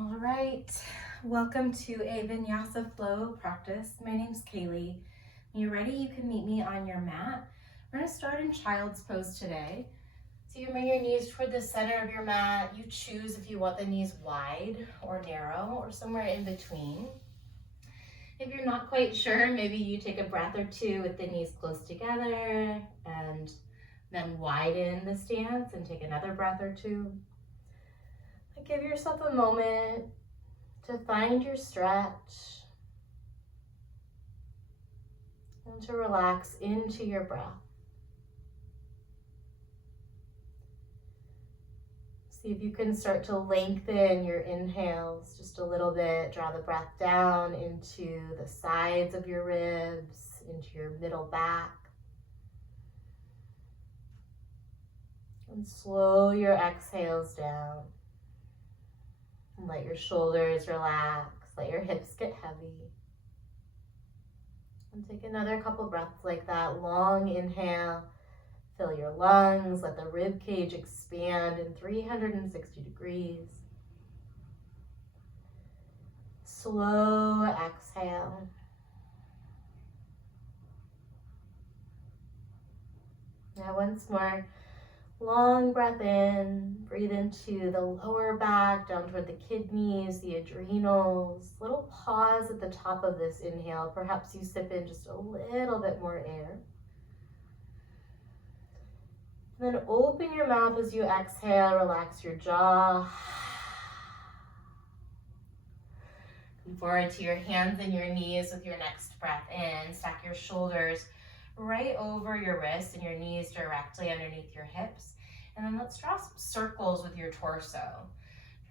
All right, welcome to a Vinyasa flow practice. My name's Kaylee. When you're ready, you can meet me on your mat. We're gonna start in child's pose today. So you can bring your knees toward the center of your mat. You choose if you want the knees wide or narrow or somewhere in between. If you're not quite sure, maybe you take a breath or two with the knees close together and then widen the stance and take another breath or two. Give yourself a moment to find your stretch and to relax into your breath. See if you can start to lengthen your inhales just a little bit. Draw the breath down into the sides of your ribs, into your middle back. And slow your exhales down. And let your shoulders relax, let your hips get heavy. And take another couple breaths like that. Long inhale, fill your lungs, let the rib cage expand in 360 degrees. Slow exhale. Now once more. Long breath in, breathe into the lower back, down toward the kidneys, the adrenals. Little pause at the top of this inhale. Perhaps you sip in just a little bit more air. And then open your mouth as you exhale, relax your jaw. Come forward to your hands and your knees with your next breath in. Stack your shoulders right over your wrists and your knees directly underneath your hips. And then let's draw some circles with your torso.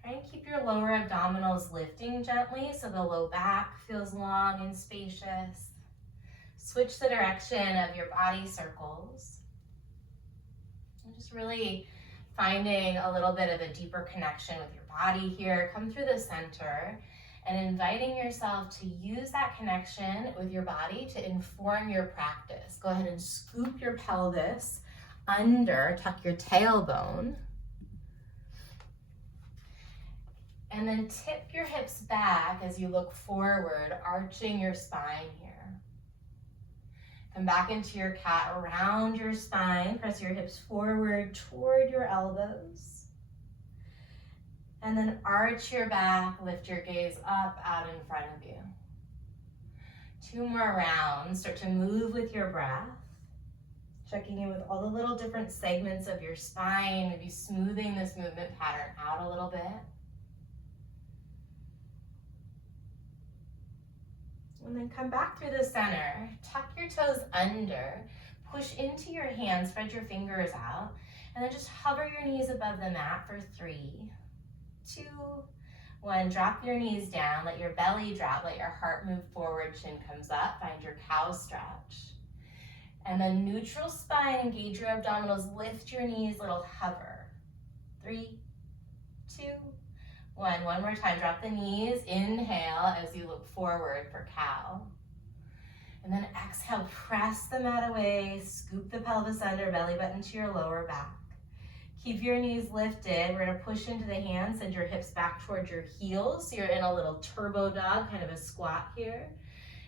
Try and keep your lower abdominals lifting gently so the low back feels long and spacious. Switch the direction of your body circles. And just really finding a little bit of a deeper connection with your body here. Come through the center. And inviting yourself to use that connection with your body to inform your practice. Go ahead and scoop your pelvis under, tuck your tailbone. And then tip your hips back as you look forward, arching your spine here. Come back into your cat around your spine. Press your hips forward toward your elbows. And then arch your back, lift your gaze up, out in front of you. 2 more rounds. Start to move with your breath. Checking in with all the little different segments of your spine, maybe smoothing this movement pattern out a little bit. And then come back through the center. Tuck your toes under. Push into your hands, spread your fingers out. And then just hover your knees above the mat for 3, 2, 1. Drop your knees down, let your belly drop, let your heart move forward, chin comes up, find your cow stretch. And then neutral spine, engage your abdominals, lift your knees, little hover. 3, 2, 1. One more time, drop the knees, inhale as you look forward for cow. And then exhale, press the mat away, scoop the pelvis under, belly button to your lower back. Keep your knees lifted. We're gonna push into the hands, send your hips back towards your heels. So you're in a little turbo dog, kind of a squat here.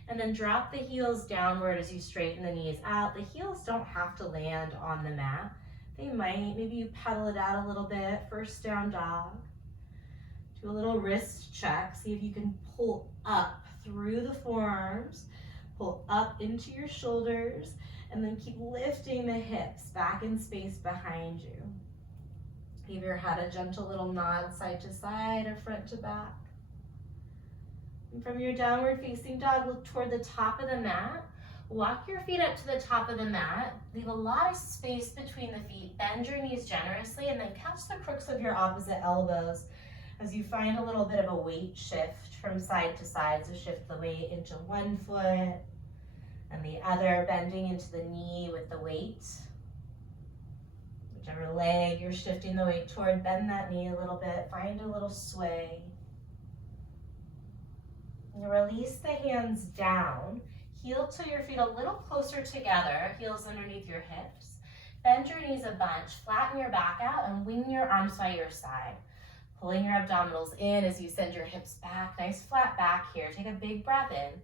And then drop the heels downward as you straighten the knees out. The heels don't have to land on the mat. They might, maybe you pedal it out a little bit. First down dog. Do a little wrist check. See if you can pull up through the forearms. Pull up into your shoulders. And then keep lifting the hips back in space behind you. Give your head a gentle little nod side to side or front to back. And from your downward facing dog, look toward the top of the mat. Walk your feet up to the top of the mat. Leave a lot of space between the feet. Bend your knees generously and then catch the crooks of your opposite elbows as you find a little bit of a weight shift from side to side. So shift the weight into one foot and the other, bending into the knee with the weight. Whichever leg you're shifting the weight toward, bend that knee a little bit, find a little sway. And release the hands down. Heel to your feet a little closer together, heels underneath your hips. Bend your knees a bunch, flatten your back out, and wing your arms by your side. Pulling your abdominals in as you send your hips back. Nice flat back here. Take a big breath in.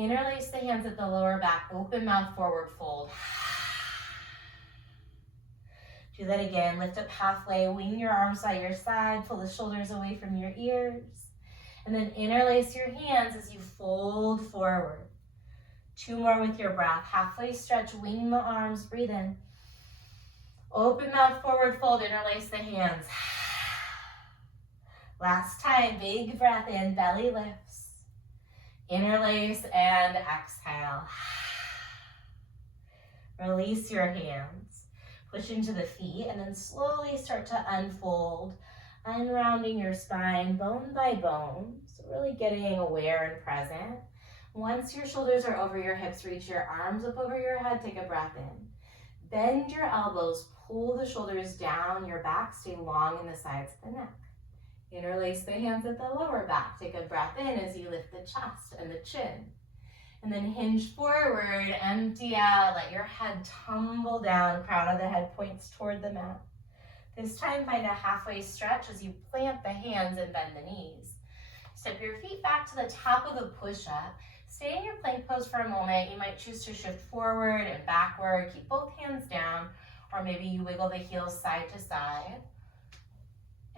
Interlace the hands at the lower back. Open mouth, forward fold. Do that again. Lift up halfway. Wing your arms by your side. Pull the shoulders away from your ears. And then interlace your hands as you fold forward. 2 more with your breath. Halfway stretch. Wing the arms. Breathe in. Open mouth, forward fold. Interlace the hands. Last time, big breath in, belly lifts. Interlace and exhale. Release your hands. Push into the feet and then slowly start to unfold, unrounding your spine bone by bone. So really getting aware and present. Once your shoulders are over your hips, reach your arms up over your head, take a breath in. Bend your elbows, pull the shoulders down your back, stay long in the sides of the neck. Interlace the hands at the lower back. Take a breath in as you lift the chest and the chin. And then hinge forward, empty out, let your head tumble down, crown of the head points toward the mat. This time find a halfway stretch as you plant the hands and bend the knees. Step your feet back to the top of the push-up. Stay in your plank pose for a moment. You might choose to shift forward and backward. Keep both hands down, or maybe you wiggle the heels side to side.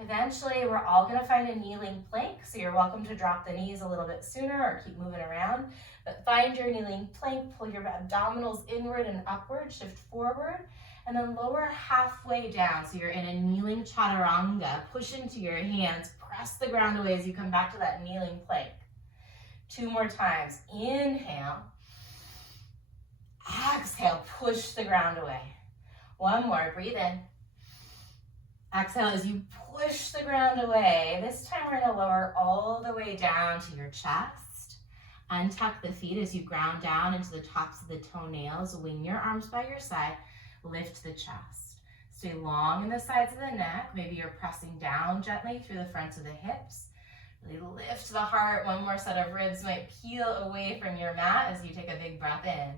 Eventually, we're all going to find a kneeling plank, so you're welcome to drop the knees a little bit sooner or keep moving around. But find your kneeling plank, pull your abdominals inward and upward, shift forward, and then lower halfway down. So you're in a kneeling chaturanga. Push into your hands, press the ground away as you come back to that kneeling plank. 2 more times. Inhale. Exhale, push the ground away. 1 more, breathe in. Exhale as you push the ground away. This time we're gonna lower all the way down to your chest. Untuck the feet as you ground down into the tops of the toenails. Wing your arms by your side. Lift the chest. Stay long in the sides of the neck. Maybe you're pressing down gently through the fronts of the hips. Really lift the heart. 1 more set of ribs might peel away from your mat as you take a big breath in.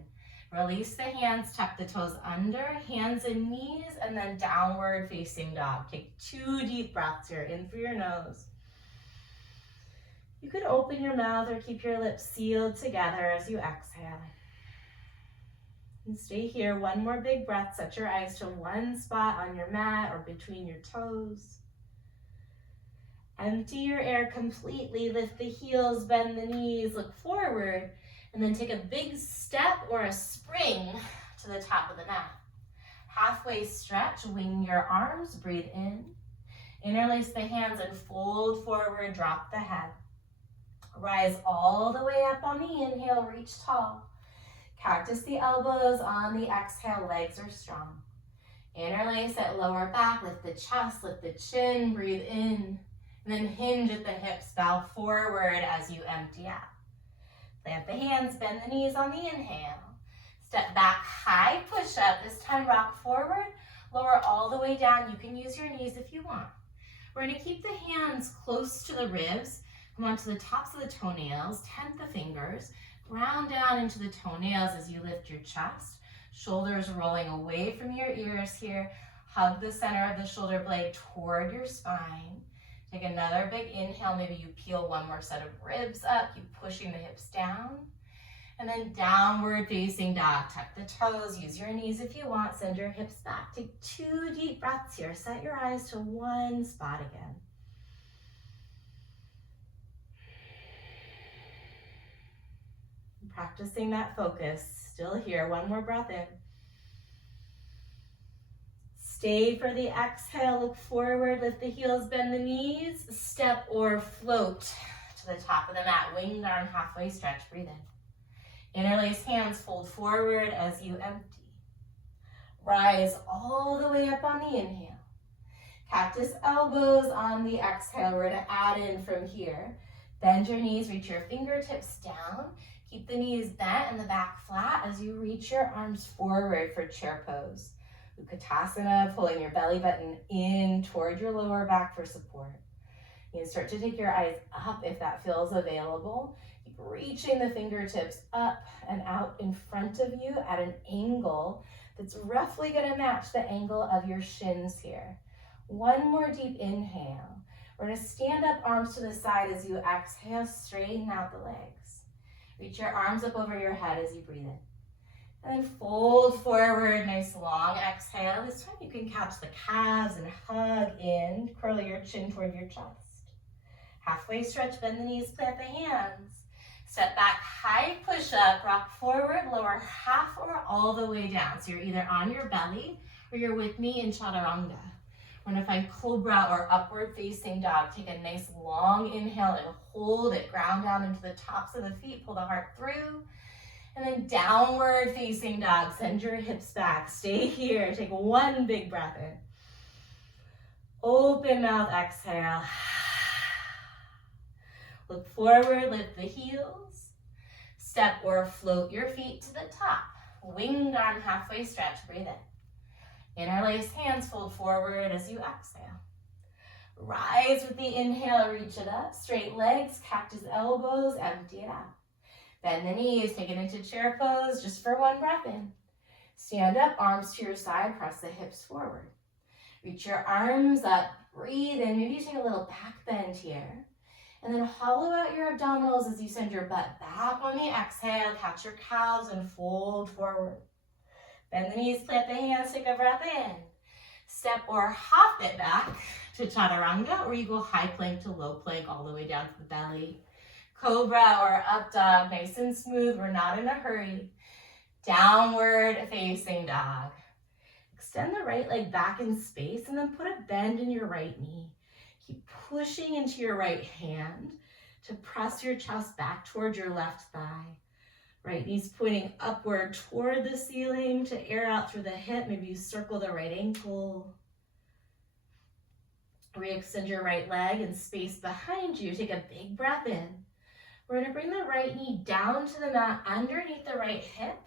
Release the hands, tuck the toes under, hands and knees, and then downward facing dog. Take 2 deep breaths here, in through your nose. You could open your mouth or keep your lips sealed together as you exhale. And stay here, 1 more big breath. Set your eyes to one spot on your mat or between your toes. Empty your air completely, lift the heels, bend the knees, look forward, and then take a big step or a spring to the top of the mat. Halfway stretch, wing your arms, breathe in. Interlace the hands and fold forward, drop the head. Rise all the way up on the inhale, reach tall. Cactus the elbows on the exhale, legs are strong. Interlace at lower back, lift the chest, lift the chin, breathe in. And then hinge at the hips, bow forward as you empty out. Plant the hands, bend the knees on the inhale. Step back, high push up. This time rock forward, lower all the way down. You can use your knees if you want. We're gonna keep the hands close to the ribs. Come onto the tops of the toenails, tent the fingers. Ground down into the toenails as you lift your chest. Shoulders rolling away from your ears here. Hug the center of the shoulder blade toward your spine. Take another big inhale. Maybe you peel 1 more set of ribs up. Keep pushing the hips down. And then downward facing dog. Tuck the toes. Use your knees if you want. Send your hips back. Take 2 deep breaths here. Set your eyes to one spot again. Practicing that focus. Still here. 1 more breath in. Stay for the exhale, look forward, lift the heels, bend the knees, step or float to the top of the mat. Winged arm, halfway stretch, breathe in. Interlace hands, fold forward as you empty. Rise all the way up on the inhale. Cactus elbows on the exhale. We're gonna add in from here. Bend your knees, reach your fingertips down. Keep the knees bent and the back flat as you reach your arms forward for chair pose. Utkatasana, pulling your belly button in toward your lower back for support. You can start to take your eyes up if that feels available. Keep reaching the fingertips up and out in front of you at an angle that's roughly going to match the angle of your shins here. 1 more deep inhale. We're gonna stand up, arms to the side as you exhale, straighten out the legs. Reach your arms up over your head as you breathe in. And then fold forward, nice long exhale. This time you can catch the calves and hug in, curl your chin toward your chest. Halfway stretch, bend the knees, plant the hands. Step back, high push up, rock forward, lower half or all the way down. So you're either on your belly or you're with me in chaturanga. We're gonna find cobra or upward facing dog. Take a nice long inhale and hold it. Ground down into the tops of the feet, pull the heart through. And then downward facing dog. Send your hips back, stay here. Take one big breath in. Open mouth, exhale. Look forward, lift the heels. Step or float your feet to the top. Winged arm halfway stretch, breathe in. Interlace hands, fold forward as you exhale. Rise with the inhale, reach it up. Straight legs, cactus elbows, empty it out. Bend the knees, take it into chair pose just for one breath in. Stand up, arms to your side, press the hips forward. Reach your arms up, breathe in. Maybe you take a little back bend here. And then hollow out your abdominals as you send your butt back on the exhale. Catch your calves and fold forward. Bend the knees, plant the hands, take a breath in. Step or hop it back to chaturanga, or you go high plank to low plank all the way down to the belly. Cobra or up dog, nice and smooth. We're not in a hurry. Downward facing dog. Extend the right leg back in space and then put a bend in your right knee. Keep pushing into your right hand to press your chest back toward your left thigh. Right knee's pointing upward toward the ceiling to air out through the hip. Maybe you circle the right ankle. Re-extend your right leg and space behind you. Take a big breath in. We're gonna bring the right knee down to the mat underneath the right hip.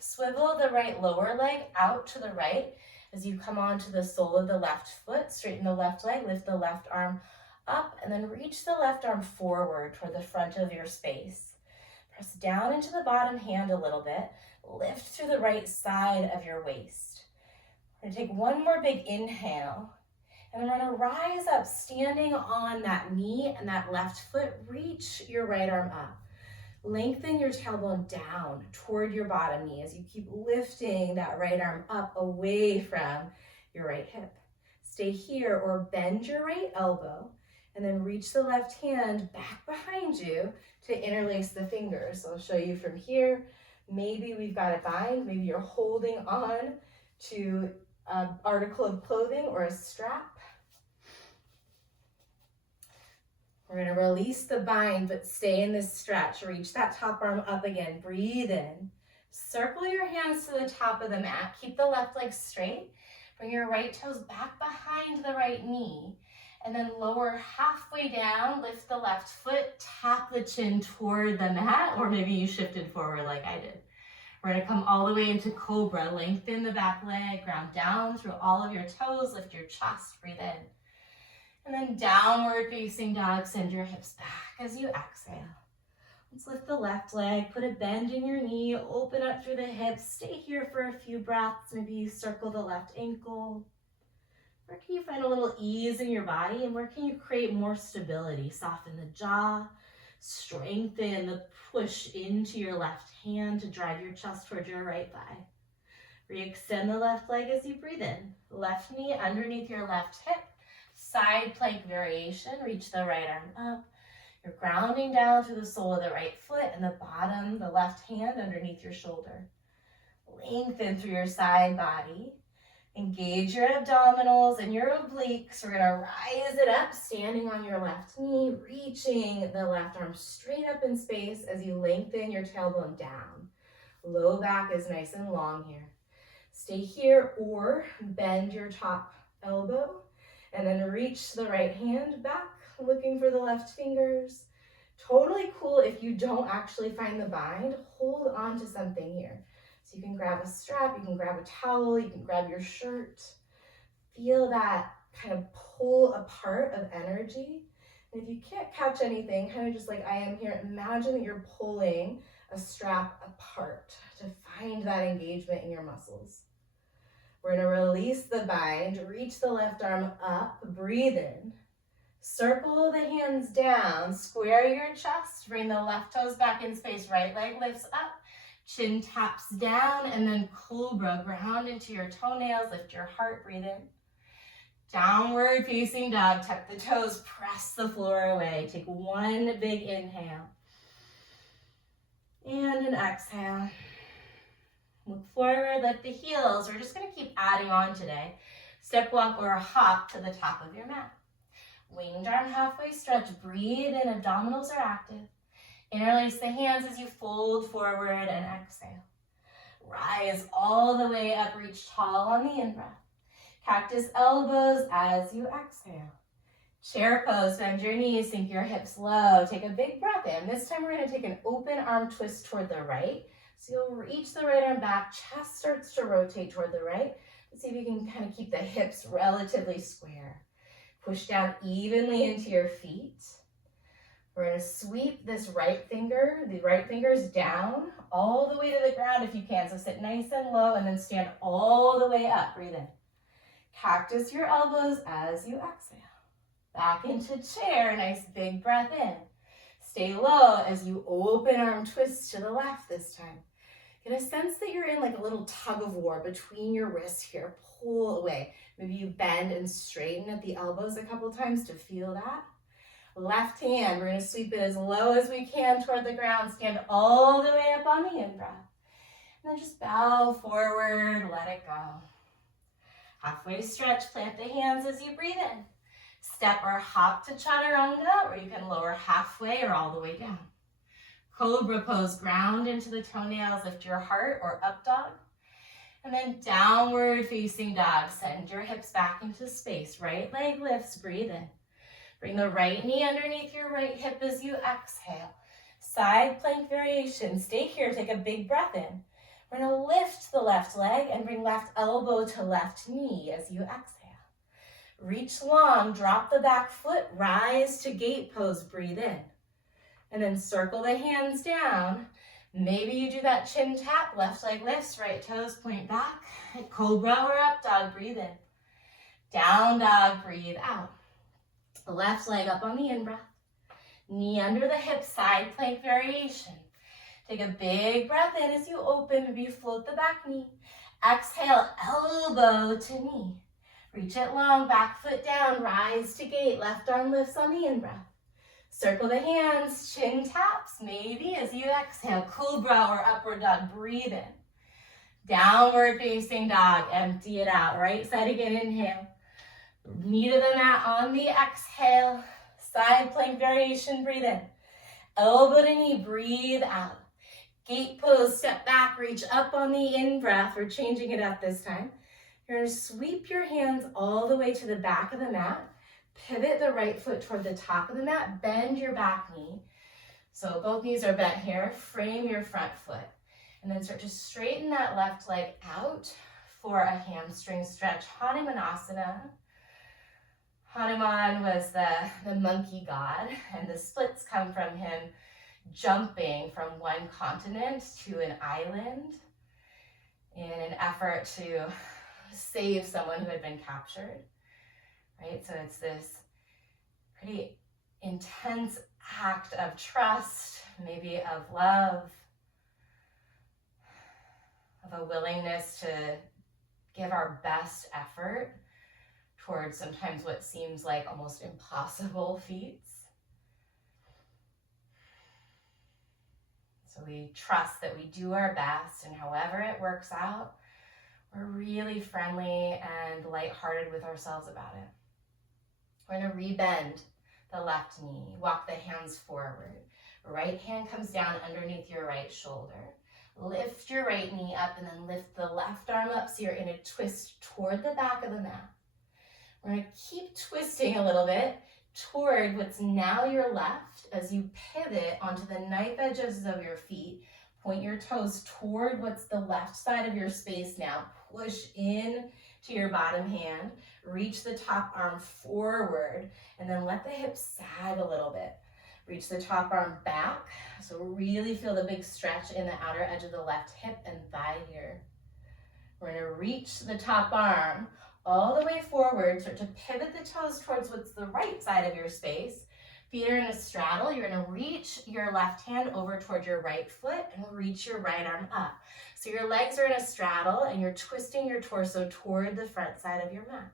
Swivel the right lower leg out to the right as you come onto the sole of the left foot. Straighten the left leg, lift the left arm up, and then reach the left arm forward toward the front of your space. Press down into the bottom hand a little bit. Lift through the right side of your waist. We're gonna take one more big inhale. And then we're gonna rise up, standing on that knee and that left foot. Reach your right arm up. Lengthen your tailbone down toward your bottom knee as you keep lifting that right arm up away from your right hip. Stay here or bend your right elbow and then reach the left hand back behind you to interlace the fingers. So I'll show you from here. Maybe we've got a bind. Maybe you're holding on to an article of clothing or a strap. We're gonna release the bind, but stay in this stretch. Reach that top arm up again. Breathe in. Circle your hands to the top of the mat. Keep the left leg straight. Bring your right toes back behind the right knee. And then lower halfway down, lift the left foot, tap the chin toward the mat, or maybe you shifted forward like I did. We're gonna come all the way into cobra. Lengthen the back leg, ground down through all of your toes, lift your chest, breathe in. And then downward facing dog, send your hips back as you exhale. Let's lift the left leg, put a bend in your knee, open up through the hips, stay here for a few breaths. Maybe you circle the left ankle. Where can you find a little ease in your body, and where can you create more stability? Soften the jaw, strengthen the push into your left hand to drive your chest towards your right thigh. Re-extend the left leg as you breathe in. Left knee underneath your left hip. Side plank variation, reach the right arm up. You're grounding down through the sole of the right foot and the bottom, the left hand underneath your shoulder. Lengthen through your side body. Engage your abdominals and your obliques. We're gonna rise it up, standing on your left knee, reaching the left arm straight up in space as you lengthen your tailbone down. Low back is nice and long here. Stay here or bend your top elbow. And then reach the right hand back, looking for the left fingers. Totally cool if you don't actually find the bind, hold on to something here. So you can grab a strap, you can grab a towel, you can grab your shirt. Feel that kind of pull apart of energy. And if you can't catch anything, kind of just like I am here, imagine that you're pulling a strap apart to find that engagement in your muscles. We're gonna release the bind, reach the left arm up, breathe in. Circle the hands down, square your chest, bring the left toes back in space, right leg lifts up, chin taps down, and then cobra, ground into your toenails, lift your heart, breathe in. Downward facing dog, tuck the toes, press the floor away. Take one big inhale. And an exhale. Look forward, lift the heels. We're just gonna keep adding on today. Step walk or a hop to the top of your mat. Winged arm halfway stretch, breathe in, abdominals are active. Interlace the hands as you fold forward and exhale. Rise all the way up, reach tall on the in-breath. Cactus elbows as you exhale. Chair pose, bend your knees, sink your hips low. Take a big breath in. This time we're gonna take an open arm twist toward the right. So you'll reach the right arm back, chest starts to rotate toward the right. Let's see if you can kind of keep the hips relatively square. Push down evenly into your feet. We're gonna sweep this right finger, the right finger's down, all the way to the ground if you can. So sit nice and low and then stand all the way up, breathe in. Cactus your elbows as you exhale. Back into chair, nice big breath in. Stay low as you open arm twist to the left this time. Get a sense that you're in like a little tug of war between your wrists here. Pull away. Maybe you bend and straighten at the elbows a couple times to feel that. Left hand, we're gonna sweep it as low as we can toward the ground. Stand all the way up on the in-breath. And then just bow forward, let it go. Halfway stretch, plant the hands as you breathe in. Step or hop to chaturanga, or you can lower halfway or all the way down. Cobra pose, ground into the toenails, lift your heart or up dog. And then downward facing dog, send your hips back into space. Right leg lifts, breathe in. Bring the right knee underneath your right hip as you exhale. Side plank variation, stay here, take a big breath in. We're gonna lift the left leg and bring left elbow to left knee as you exhale. Reach long, drop the back foot, rise to gate pose, breathe in. And then circle the hands down. Maybe you do that chin tap, left leg lifts, right toes point back. Cobra or up dog, breathe in. Down dog, breathe out. Left leg up on the in-breath. Knee under the hip, side plank variation. Take a big breath in as you open, maybe you float the back knee. Exhale, elbow to knee. Reach it long, back foot down, rise to gate, left arm lifts on the in-breath. Circle the hands, chin taps, maybe as you exhale, cobra or upward dog, breathe in. Downward facing dog, empty it out. Right side again, inhale. Knee to the mat on the exhale. Side plank variation, breathe in. Elbow to knee, breathe out. Gate pose, step back, reach up on the in-breath. We're changing it up this time. You're gonna sweep your hands all the way to the back of the mat. Pivot the right foot toward the top of the mat. Bend your back knee. So both knees are bent here. Frame your front foot. And then start to straighten that left leg out for a hamstring stretch. Hanumanasana. Hanuman was the monkey god, and the splits come from him jumping from one continent to an island in an effort to save someone who had been captured, right? So it's this pretty intense act of trust, maybe of love, of a willingness to give our best effort towards sometimes what seems like almost impossible feats. So we trust that we do our best, and however it works out, we're really friendly and lighthearted with ourselves about it. We're gonna rebend the left knee, walk the hands forward. Right hand comes down underneath your right shoulder. Lift your right knee up and then lift the left arm up so you're in a twist toward the back of the mat. We're gonna keep twisting a little bit toward what's now your left as you pivot onto the knife edges of your feet. Point your toes toward what's the left side of your space now. Push in to your bottom hand. Reach the top arm forward and then let the hips sag a little bit. Reach the top arm back. So really feel the big stretch in the outer edge of the left hip and thigh here. We're gonna reach the top arm all the way forward. Start to pivot the toes towards what's the right side of your space. Feet are in a straddle. You're going to reach your left hand over toward your right foot and reach your right arm up. So your legs are in a straddle and you're twisting your torso toward the front side of your mat.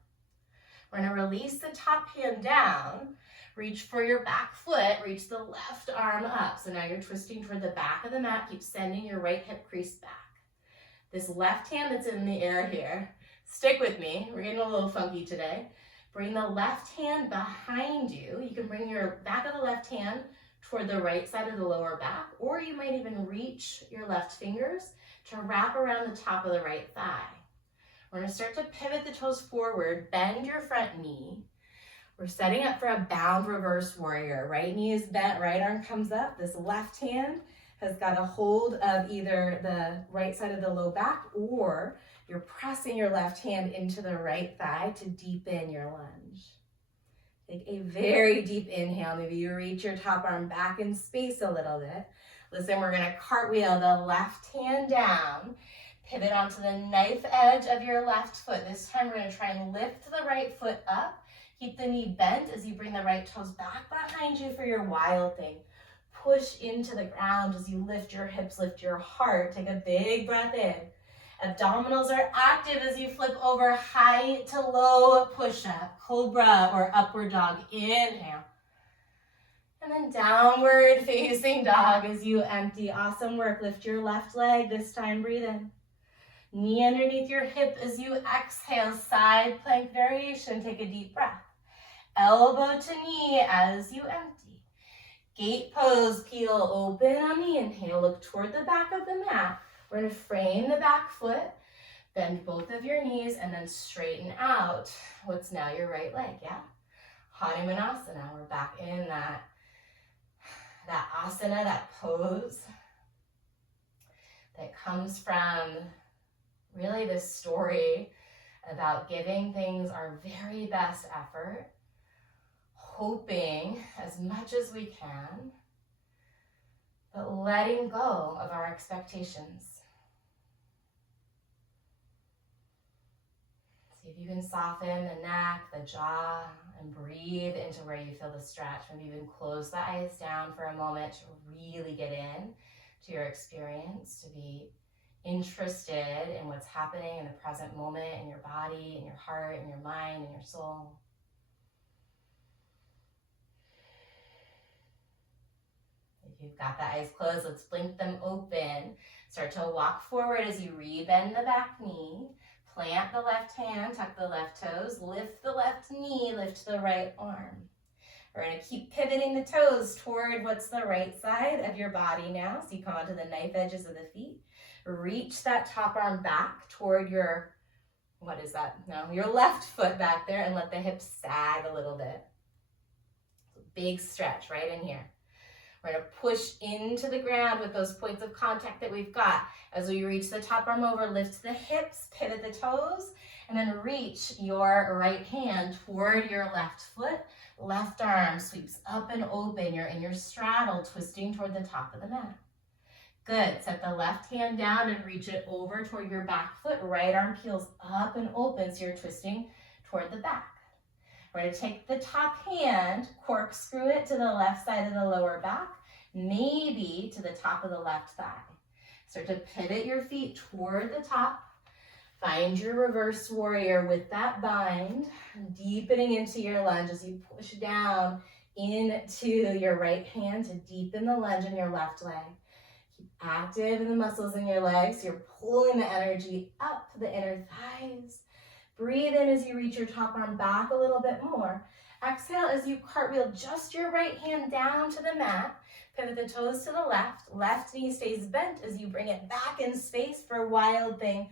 We're going to release the top hand down. Reach for your back foot. Reach the left arm up. So now you're twisting toward the back of the mat. Keep sending your right hip crease back. This left hand that's in the air here, stick with me. We're getting a little funky today. Bring the left hand behind you. You can bring your back of the left hand toward the right side of the lower back, or you might even reach your left fingers to wrap around the top of the right thigh. We're going to start to pivot the toes forward, bend your front knee. We're setting up for a bound reverse warrior. Right knee is bent, right arm comes up. This left hand has got a hold of either the right side of the low back, or you're pressing your left hand into the right thigh to deepen your lunge. Take a very deep inhale. Maybe you reach your top arm back in space a little bit. Listen, we're going to cartwheel the left hand down. Pivot onto the knife edge of your left foot. This time we're going to try and lift the right foot up. Keep the knee bent as you bring the right toes back behind you for your wild thing. Push into the ground as you lift your hips, lift your heart. Take a big breath in. Abdominals are active as you flip over high to low push-up, cobra or upward dog. Inhale. And then downward facing dog as you empty. Awesome work. Lift your left leg. This time breathe in. Knee underneath your hip as you exhale. Side plank variation. Take a deep breath. Elbow to knee as you empty. Gate pose. Peel open on the inhale. Look toward the back of the mat. We're going to frame the back foot, bend both of your knees, and then straighten out what's now your right leg, yeah? Hanumanasana, we're back in that asana, that pose that comes from really this story about giving things our very best effort, hoping as much as we can, but letting go of our expectations. See if you can soften the neck, the jaw, and breathe into where you feel the stretch. Maybe even close the eyes down for a moment to really get in to your experience, to be interested in what's happening in the present moment, in your body, in your heart, in your mind, in your soul. If you've got the eyes closed, let's blink them open. Start to walk forward as you rebend the back knee. Plant the left hand, tuck the left toes, lift the left knee, lift the right arm. We're going to keep pivoting the toes toward what's the right side of your body now. So you come onto the knife edges of the feet. Reach that top arm back toward your, your left foot back there, and let the hips sag a little bit. Big stretch right in here. We're going to push into the ground with those points of contact that we've got. As we reach the top arm over, lift the hips, pivot the toes, and then reach your right hand toward your left foot. Left arm sweeps up and open. You're in your straddle, twisting toward the top of the mat. Good. Set the left hand down and reach it over toward your back foot. Right arm peels up and open, so you're twisting toward the back. We're going to take the top hand, corkscrew it to the left side of the lower back, maybe to the top of the left thigh. Start to pivot your feet toward the top. Find your reverse warrior with that bind, deepening into your lunge as you push down into your right hand to deepen the lunge in your left leg. Keep active in the muscles in your legs. You're pulling the energy up the inner thighs. Breathe in as you reach your top arm back a little bit more. Exhale as you cartwheel just your right hand down to the mat. Pivot the toes to the left. Left knee stays bent as you bring it back in space for wild thing.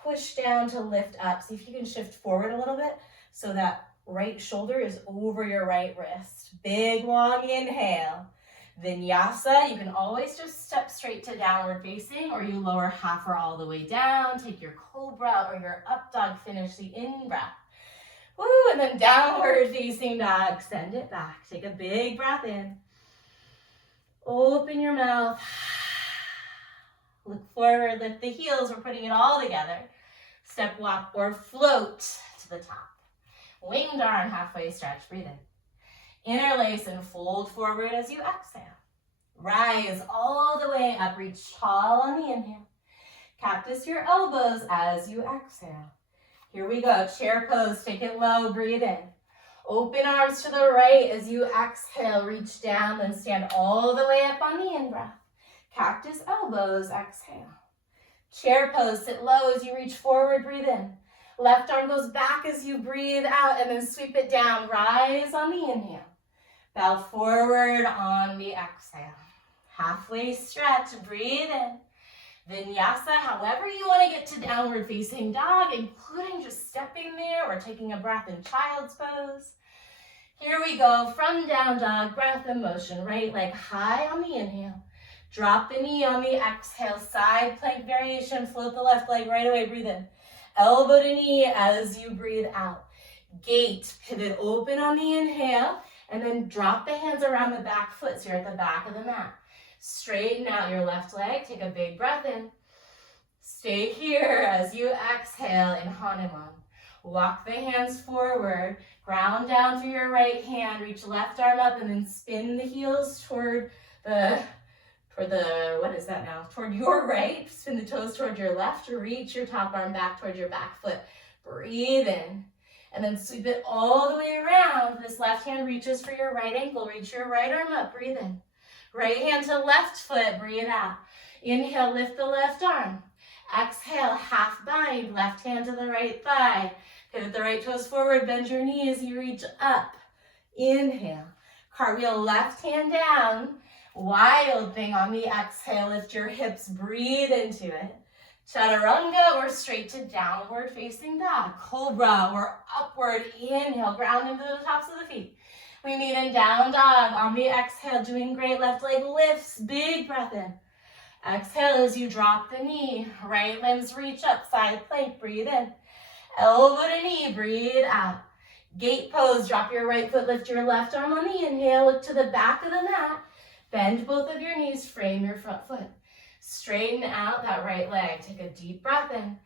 Push down to lift up. See if you can shift forward a little bit so that right shoulder is over your right wrist. Big long inhale. Vinyasa, you can always just step straight to downward facing, or you lower half or all the way down. Take your cobra or your up dog, finish the in-breath. Woo, and then downward facing dog, send it back. Take a big breath in. Open your mouth. Look forward, lift the heels. We're putting it all together. Step, walk, or float to the top. Winged arm, halfway stretch, breathe in. Interlace and fold forward as you exhale. Rise all the way up, reach tall on the inhale. Cactus your elbows as you exhale. Here we go, chair pose, take it low, breathe in. Open arms to the right as you exhale, reach down, then stand all the way up on the in-breath. Cactus elbows, exhale. Chair pose, sit low as you reach forward, breathe in. Left arm goes back as you breathe out, and then sweep it down, rise on the inhale. Bow forward on the exhale. Halfway stretch, breathe in. Vinyasa, however you want to get to downward facing dog, including just stepping there or taking a breath in child's pose. Here we go, from down dog, breath and motion. Right leg high on the inhale. Drop the knee on the exhale, side plank variation, float the left leg right away, breathe in. Elbow to knee as you breathe out. Gate, pivot open on the inhale, and then drop the hands around the back foot so you're at the back of the mat. Straighten out your left leg, take a big breath in. Stay here as you exhale in Hanuman. Walk the hands forward, ground down through your right hand, reach left arm up, and then spin the heels toward your right. Spin the toes toward your left, reach your top arm back toward your back foot. Breathe in, and then sweep it all the way around. This left hand reaches for your right ankle, reach your right arm up, breathe in. Right hand to left foot, breathe out. Inhale, lift the left arm. Exhale, half bind, left hand to the right thigh. Pivot the right toes forward, bend your knee as you reach up. Inhale, cartwheel left hand down. Wild thing on the exhale, lift your hips, breathe into it. Chaturanga or straight to downward facing dog. Cobra or upward, inhale, ground into the tops of the feet. We meet in down dog. On the exhale, doing great. Left leg lifts, big breath in. Exhale as you drop the knee. Right limbs reach up, side plank, breathe in. Elbow to knee, breathe out. Gate pose, drop your right foot, lift your left arm on the inhale, look to the back of the mat. Bend both of your knees, frame your front foot. Straighten out that right leg. Take a deep breath in.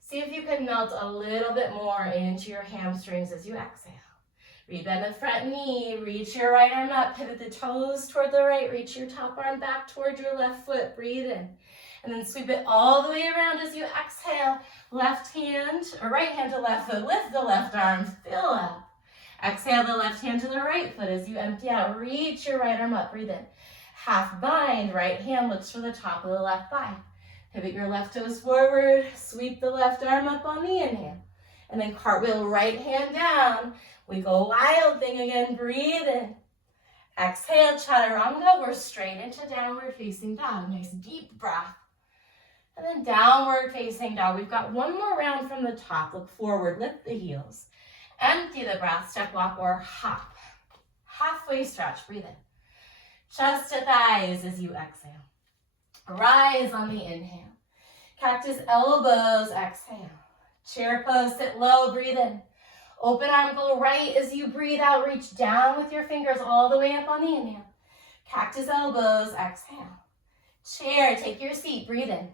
See if you can melt a little bit more into your hamstrings as you exhale. Rebend the front knee, reach your right arm up, pivot the toes toward the right, reach your top arm back toward your left foot, breathe in. And then sweep it all the way around as you exhale. Left hand, or right hand to left foot, lift the left arm, fill up. Exhale the left hand to the right foot as you empty out, reach your right arm up, breathe in. Half bind, right hand looks for the top of the left thigh. Pivot your left toes forward, sweep the left arm up on the inhale. And then cartwheel right hand down. We go wild thing again, breathe in. Exhale, chaturanga, we're straight into downward facing dog. Nice deep breath. And then downward facing dog. We've got one more round from the top. Look forward, lift the heels. Empty the breath, step walk or hop. Halfway stretch, breathe in. Chest to thighs as you exhale. Rise on the inhale. Cactus elbows, exhale. Chair pose, sit low, breathe in. Open arm, go right as you breathe out. Reach down with your fingers all the way up on the inhale. Cactus elbows, exhale. Chair, take your seat, breathe in.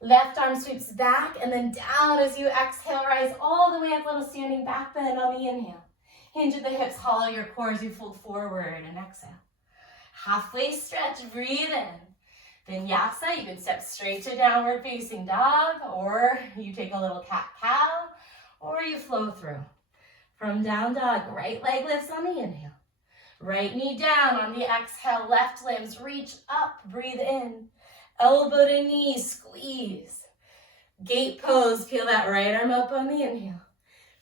Left arm sweeps back and then down as you exhale. Rise all the way up, little standing back bend on the inhale. Hinge at the hips, hollow your core as you fold forward and exhale. Halfway stretch, breathe in. Vinyasa, you can step straight to downward facing dog, or you take a little cat-cow, or you flow through. From down dog, right leg lifts on the inhale. Right knee down on the exhale, left limbs reach up, breathe in. Elbow to knee, squeeze. Gate pose, peel that right arm up on the inhale.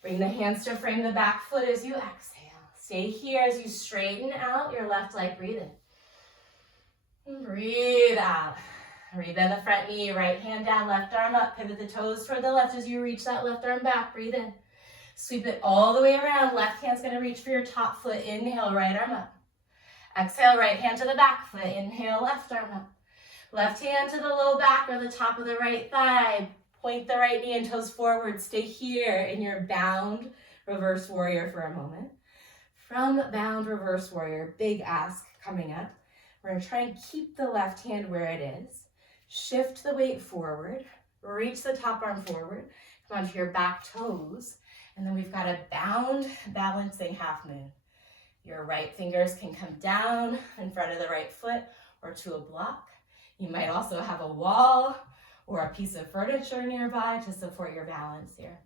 Bring the hands to frame the back foot as you exhale. Stay here as you straighten out your left leg, breathe in. Breathe out. Rebend the front knee, right hand down, left arm up. Pivot the toes toward the left as you reach that left arm back. Breathe in. Sweep it all the way around. Left hand's going to reach for your top foot. Inhale, right arm up. Exhale, right hand to the back foot. Inhale, left arm up. Left hand to the low back or the top of the right thigh. Point the right knee and toes forward. Stay here in your bound reverse warrior for a moment. From bound reverse warrior, big ask coming up. We're going to try and keep the left hand where it is. Shift the weight forward. Reach the top arm forward. Come onto your back toes. And then we've got a bound balancing half moon. Your right fingers can come down in front of the right foot or to a block. You might also have a wall or a piece of furniture nearby to support your balance here.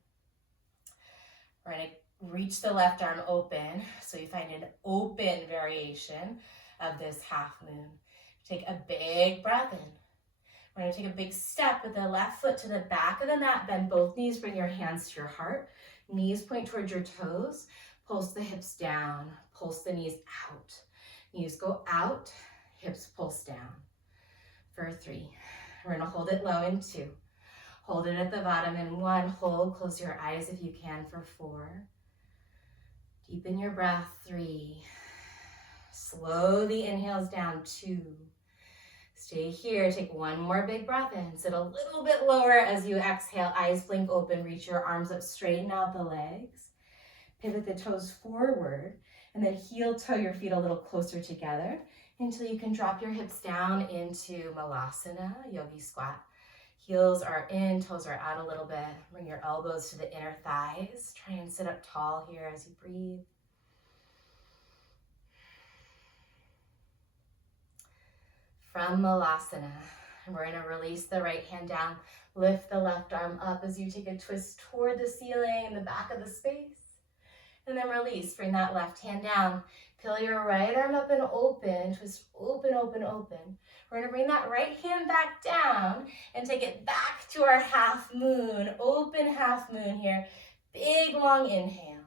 We're going to reach the left arm open, so you find an open variation of this half moon. Take a big breath in. We're going to take a big step with the left foot to the back of the mat. Bend both knees, bring your hands to your heart. Knees point towards your toes. Pulse the hips down. Pulse the knees out. Knees go out. Hips pulse down. For 3. We're going to hold it low in 2. Hold it at the bottom in 1. Hold. Close your eyes if you can for 4. Deepen your breath. 3. Slow the inhales down. 2. Stay here. Take one more big breath in. Sit a little bit lower as you exhale. Eyes blink open. Reach your arms up. Straighten out the legs. Pivot the toes forward. And then heel toe your feet a little closer together until you can drop your hips down into Malasana, Yogi squat. Heels are in, toes are out a little bit. Bring your elbows to the inner thighs. Try and sit up tall here as you breathe. From Malasana, we're going to release the right hand down. Lift the left arm up as you take a twist toward the ceiling in the back of the space. And then release. Bring that left hand down. Peel your right arm up and open. Twist open, open, open. We're going to bring that right hand back down and take it back to our half moon. Open half moon here. Big, long inhale.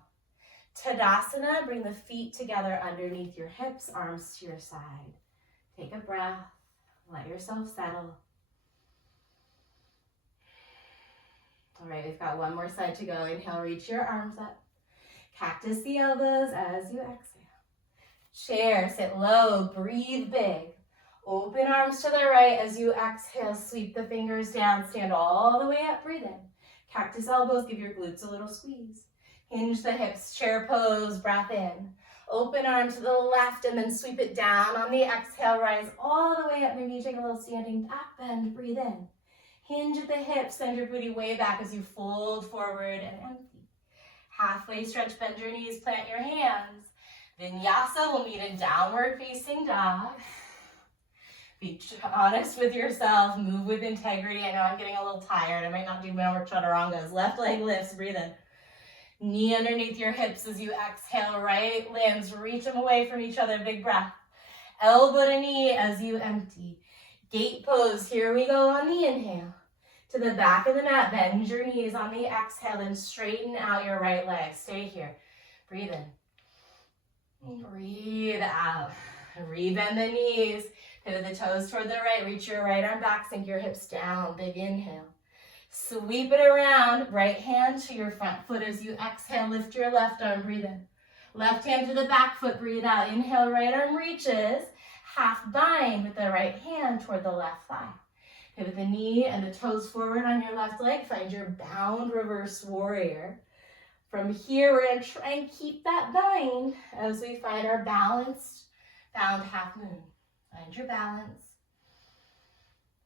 Tadasana. Bring the feet together underneath your hips, arms to your side. Take a breath. Let yourself settle. All right, we've got one more side to go. Inhale, reach your arms up. Cactus the elbows as you exhale. Chair, sit low, breathe big. Open arms to the right as you exhale. Sweep the fingers down, stand all the way up, breathe in. Cactus elbows, give your glutes a little squeeze. Hinge the hips, chair pose, breath in. Open arm to the left and then sweep it down. On the exhale, rise all the way up. Maybe you take a little standing back bend, breathe in. Hinge at the hips, send your booty way back as you fold forward and empty. Halfway stretch, bend your knees, plant your hands. Vinyasa will meet in downward facing dog. Be honest with yourself, move with integrity. I know I'm getting a little tired. I might not do more chaturangas. Left leg lifts, breathe in. Knee underneath your hips as you exhale. Right limbs, reach them away from each other. Big breath. Elbow to knee as you empty. Gate pose, here we go on the inhale. To the back of the mat, bend your knees on the exhale and straighten out your right leg. Stay here. Breathe in. Breathe out. Rebend the knees. Pivot the toes toward the right. Reach your right arm back. Sink your hips down. Big inhale. Sweep it around. Right hand to your front foot as you exhale. Lift your left arm. Breathe in. Left hand to the back foot. Breathe out. Inhale. Right arm reaches. Half bind with the right hand toward the left thigh. Pivot the knee and the toes forward on your left leg. Find your bound reverse warrior. From here, we're going to try and keep that bind as we find our balanced bound half moon. Find your balance.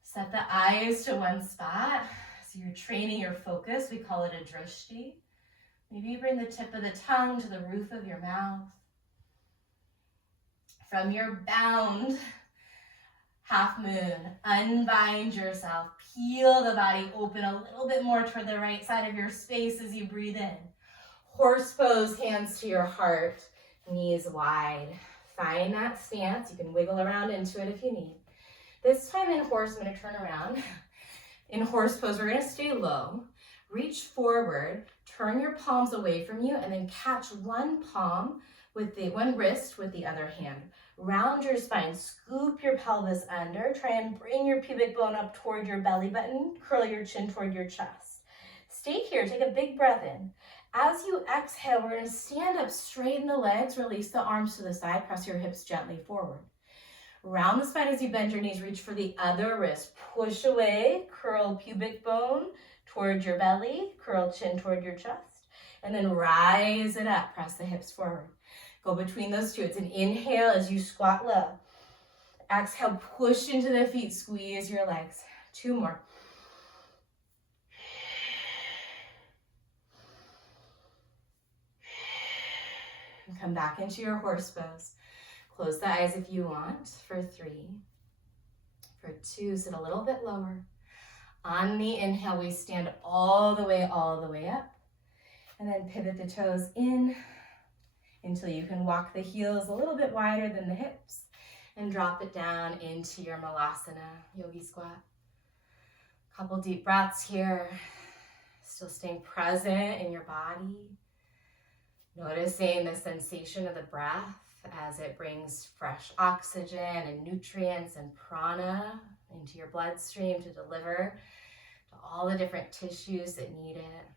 Set the eyes to one spot. So you're training your focus. We call it a drishti. Maybe you bring the tip of the tongue to the roof of your mouth. From your bound half moon, unbind yourself. Peel the body open a little bit more toward the right side of your space as you breathe in. Horse pose, hands to your heart, knees wide. Find that stance. You can wiggle around into it if you need. This time in horse, I'm going to turn around. In horse pose, we're going to stay low. Reach forward, turn your palms away from you, and then catch one palm with the one wrist with the other hand. Round your spine, scoop your pelvis under. Try and bring your pubic bone up toward your belly button. Curl your chin toward your chest. Stay here. Take a big breath in. As you exhale, we're going to stand up, straighten the legs, release the arms to the side, press your hips gently forward. Round the spine as you bend your knees, reach for the other wrist. Push away, curl pubic bone toward your belly, curl chin toward your chest, and then rise it up, press the hips forward. Go between those two. It's an inhale as you squat low. Exhale, push into the feet, squeeze your legs. 2 more. And come back into your horse pose. Close the eyes if you want for 3. For 2, sit a little bit lower. On the inhale, we stand all the way up. And then pivot the toes in until you can walk the heels a little bit wider than the hips. And drop it down into your malasana, yogi squat. Couple deep breaths here. Still staying present in your body. Noticing the sensation of the breath as it brings fresh oxygen and nutrients and prana into your bloodstream to deliver to all the different tissues that need it.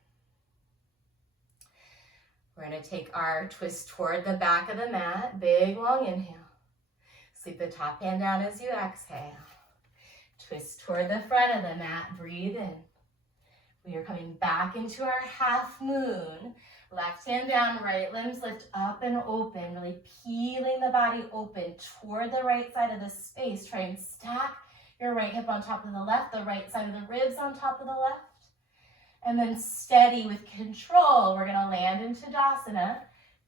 We're going to take our twist toward the back of the mat. Big, long inhale. Sweep the top hand down as you exhale. Twist toward the front of the mat. Breathe in. We are coming back into our half moon. Left hand down, right limbs lift up and open, really peeling the body open toward the right side of the space. Try and stack your right hip on top of the left, the right side of the ribs on top of the left. And then steady with control, we're gonna land into Tadasana,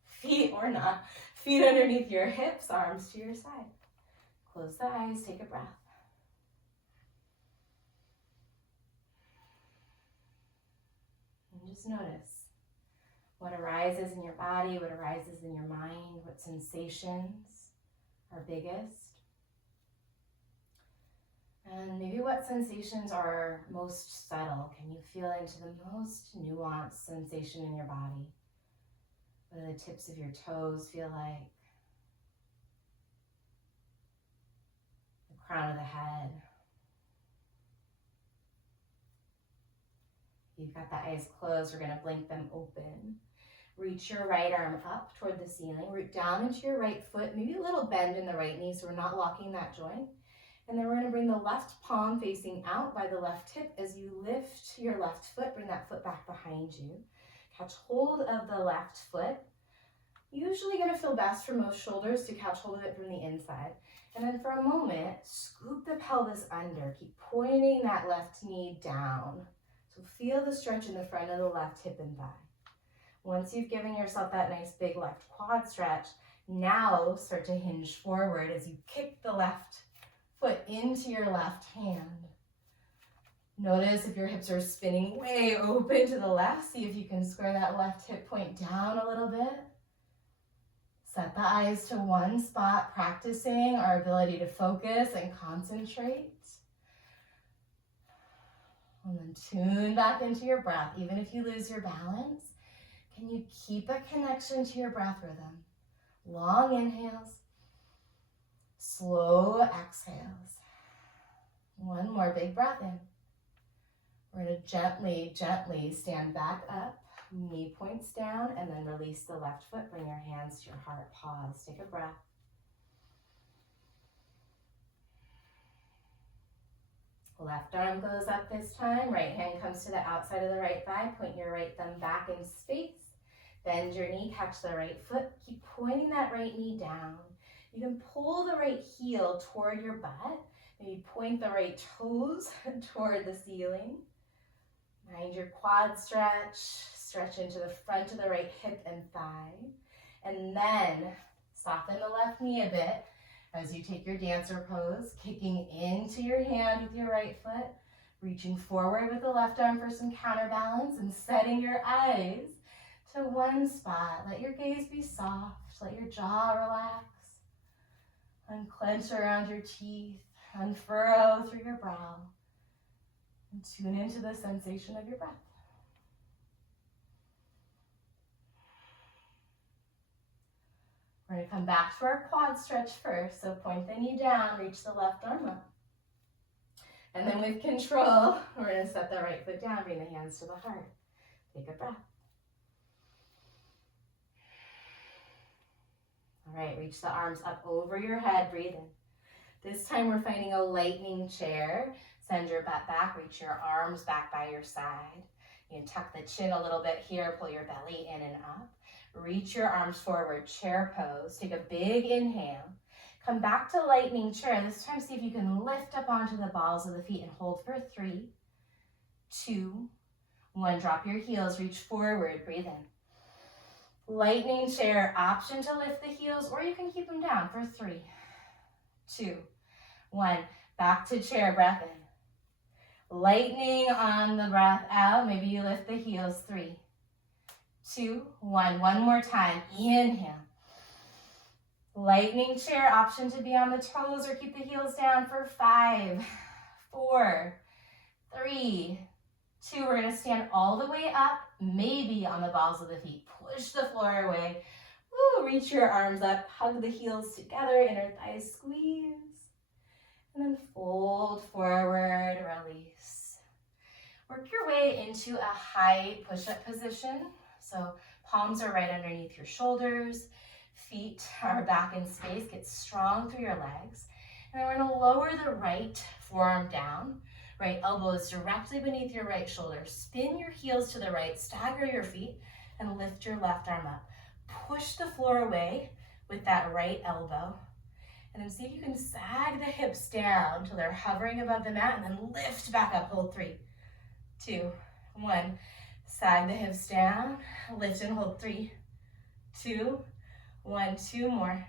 feet or not, feet underneath your hips, arms to your side. Close the eyes, take a breath. And just notice what arises in your body, what arises in your mind, what sensations are biggest. And maybe what sensations are most subtle. Can you feel into the most nuanced sensation in your body? What do the tips of your toes feel like? The crown of the head. You've got the eyes closed, we're gonna blink them open. Reach your right arm up toward the ceiling, root down into your right foot, maybe a little bend in the right knee so we're not locking that joint. And then we're gonna bring the left palm facing out by the left hip as you lift your left foot, bring that foot back behind you. Catch hold of the left foot. Usually gonna feel best for most shoulders to catch hold of it from the inside. And then for a moment, scoop the pelvis under. Keep pointing that left knee down. So feel the stretch in the front of the left hip and thigh. Once you've given yourself that nice big left quad stretch, now start to hinge forward as you kick the left foot into your left hand. Notice if your hips are spinning way open to the left, see if you can square that left hip point down a little bit. Set the eyes to one spot, practicing our ability to focus and concentrate. And then tune back into your breath. Even if you lose your balance, can you keep a connection to your breath rhythm? Long inhales, slow exhales. One more big breath in. We're going to gently, gently stand back up, knee points down, and then release the left foot. Bring your hands to your heart. Pause. Take a breath. Left arm goes up this time. Right hand comes to the outside of the right thigh. Point your right thumb back in space. Bend your knee, catch the right foot. Keep pointing that right knee down. You can pull the right heel toward your butt. Maybe point the right toes toward the ceiling. Find your quad stretch. Stretch into the front of the right hip and thigh. And then soften the left knee a bit as you take your dancer pose, kicking into your hand with your right foot, reaching forward with the left arm for some counterbalance, and setting your eyes to one spot. Let your gaze be soft. Let your jaw relax. Unclench around your teeth. Unfurrow through your brow. And tune into the sensation of your breath. We're going to come back to our quad stretch first. So point the knee down, reach the left arm up. And then with control, we're going to set the right foot down, bring the hands to the heart. Take a breath. All right, reach the arms up over your head, breathe in. This time we're finding a lightning chair. Send your butt back, reach your arms back by your side. You can tuck the chin a little bit here, pull your belly in and up. Reach your arms forward, chair pose. Take a big inhale. Come back to lightning chair. This time see if you can lift up onto the balls of the feet and hold for 3, 2, 1. Drop your heels, reach forward, breathe in. Lightning chair, option to lift the heels, or you can keep them down for 3, 2, 1. Back to chair, breath in. Lightning on the breath out. Maybe you lift the heels. 3, 2, 1. One more time. Inhale. Lightning chair, option to be on the toes or keep the heels down for 5, 4, 3, 2. We're going to stand all the way up, maybe on the balls of the feet. Push the floor away. Woo, reach your arms up, hug the heels together, inner thighs squeeze. And then fold forward, release. Work your way into a high push-up position. So palms are right underneath your shoulders. Feet are back in space. Get strong through your legs. And then we're going to lower the right forearm down. Right elbow is directly beneath your right shoulder. Spin your heels to the right, stagger your feet, and lift your left arm up. Push the floor away with that right elbow. And then see if you can sag the hips down till they're hovering above the mat, and then lift back up. Hold 3, 2, 1. Sag the hips down, lift and hold 3, 2, 1. 2 more.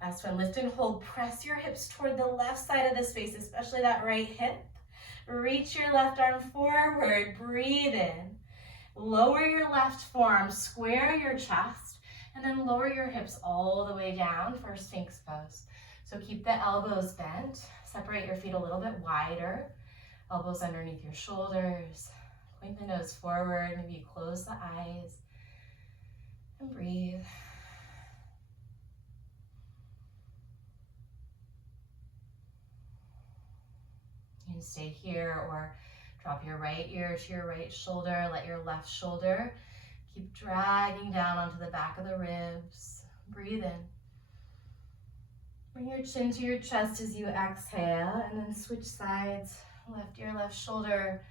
Last one, lift and hold. Press your hips toward the left side of the space, especially that right hip. Reach your left arm forward, breathe in. Lower your left forearm, square your chest, and then lower your hips all the way down for Sphinx pose. So keep the elbows bent, separate your feet a little bit wider, elbows underneath your shoulders, point the nose forward, maybe close the eyes, and breathe. You can stay here or drop your right ear to your right shoulder. Let your left shoulder keep dragging down onto the back of the ribs. Breathe in. Bring your chin to your chest as you exhale, and then switch sides. Lift your left shoulder.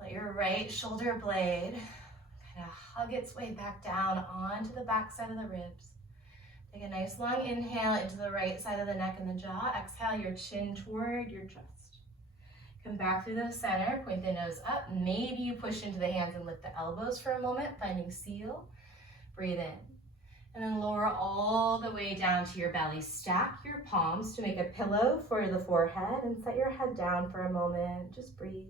Let your right shoulder blade kind of hug its way back down onto the back side of the ribs. Take a nice long inhale into the right side of the neck and the jaw. Exhale your chin toward your chest. Come back through the center, point the nose up. Maybe you push into the hands and lift the elbows for a moment, finding seal. Breathe in. And then lower all the way down to your belly. Stack your palms to make a pillow for the forehead and set your head down for a moment. Just breathe.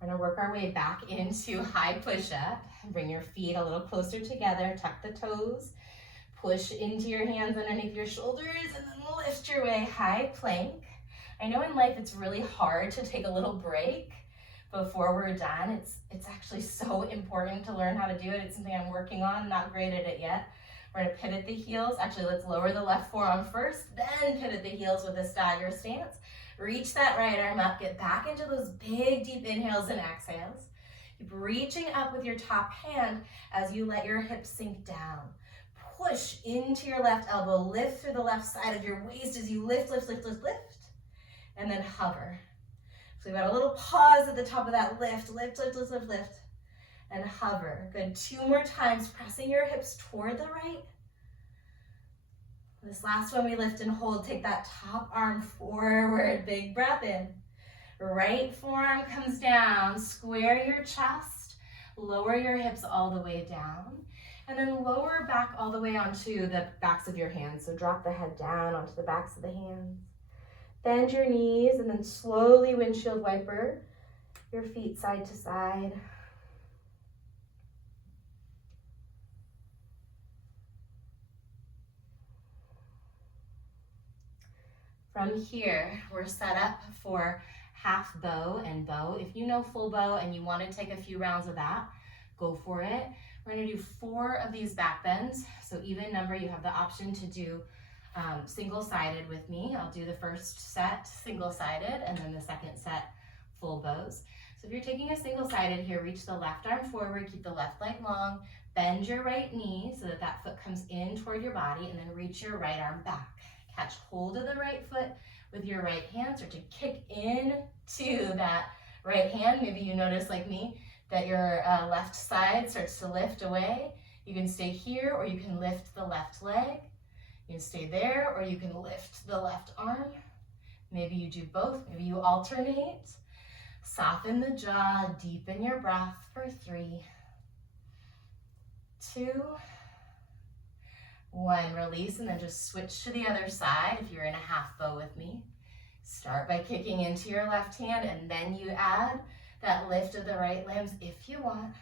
We're going to work our way back into high push-up. Bring your feet a little closer together. Tuck the toes. Push into your hands underneath your shoulders, and then lift your way high plank. I know in life it's really hard to take a little break before we're done. It's actually so important to learn how to do it. It's something I'm working on, not great at it yet. We're going to pivot the heels. Actually, let's lower the left forearm first, then pivot the heels with a stagger stance. Reach that right arm up, get back into those big deep inhales and exhales. Keep reaching up with your top hand as you let your hips sink down. Push into your left elbow, lift through the left side of your waist as you lift, and then hover. So we've got a little pause at the top of that lift, and hover. Good, 2 more times, pressing your hips toward the right. This last one we lift and hold. Take that top arm forward. Big breath in. Right forearm comes down. Square your chest. Lower your hips all the way down. And then lower back all the way onto the backs of your hands. So drop the head down onto the backs of the hands. Bend your knees and then slowly windshield wiper your feet side to side. From here, we're set up for half bow and bow. If you know full bow and you want to take a few rounds of that, go for it. We're going to do 4 of these back bends. So even number, you have the option to do single-sided with me. I'll do the first set single-sided and then the second set full bows. So if you're taking a single-sided here, reach the left arm forward, keep the left leg long, bend your right knee so that that foot comes in toward your body, and then reach your right arm back. Catch hold of the right foot with your right hand, start to kick into that right hand. Maybe you notice, like me, that your left side starts to lift away. You can stay here or you can lift the left leg. You can stay there, or you can lift the left arm. Maybe you do both, maybe you alternate. Soften the jaw, deepen your breath for 3, 2, 1. Release, and then just switch to the other side if you're in a half bow with me. Start by kicking into your left hand, and then you add that lift of the right limbs if you want.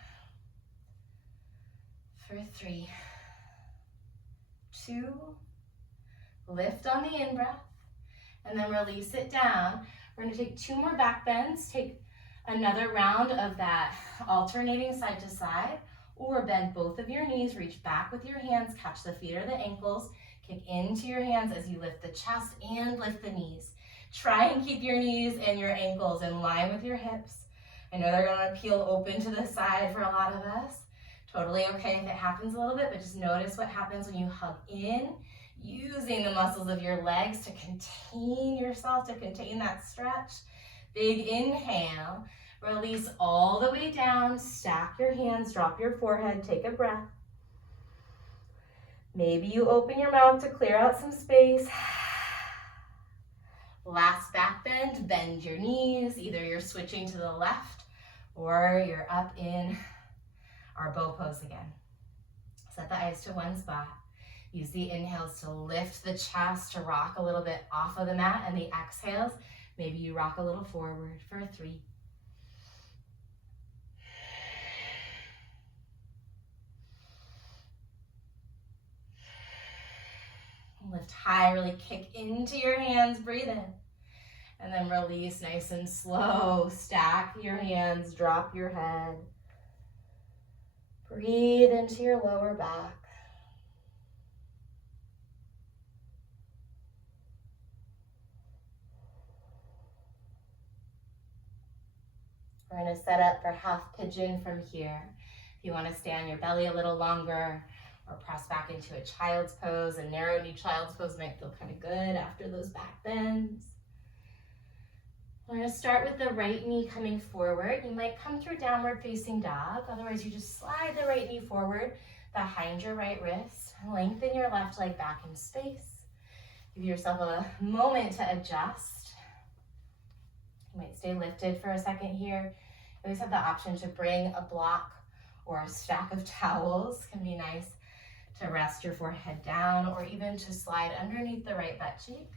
For 3, 2, lift on the in-breath, and then release it down. We're going to take 2 more back bends. Take another round of that alternating side to side, or bend both of your knees, reach back with your hands, catch the feet or the ankles, kick into your hands as you lift the chest and lift the knees. Try and keep your knees and your ankles in line with your hips. I know they're going to peel open to the side for a lot of us. Totally okay if it happens a little bit, but just notice what happens when you hug in, using the muscles of your legs to contain yourself, to contain that stretch. Big inhale, release all the way down, stack your hands, drop your forehead, take a breath. Maybe you open your mouth to clear out some space. Last back bend, bend your knees. Either you're switching to the left or you're up in our bow pose again. Set the eyes to one spot. Use the inhales to lift the chest, to rock a little bit off of the mat, and the exhales, maybe you rock a little forward for 3. Lift high, really kick into your hands, breathe in. And then release nice and slow. Stack your hands, drop your head. Breathe into your lower back. We're going to set up for half pigeon from here. If you want to stay on your belly a little longer or press back into a child's pose, a narrow knee child's pose might feel kind of good after those back bends. We're going to start with the right knee coming forward. You might come through downward facing dog. Otherwise, you just slide the right knee forward behind your right wrist. Lengthen your left leg back in space. Give yourself a moment to adjust. You might stay lifted for a second here. You always have the option to bring a block or a stack of towels. Can be nice to rest your forehead down, or even to slide underneath the right butt cheek.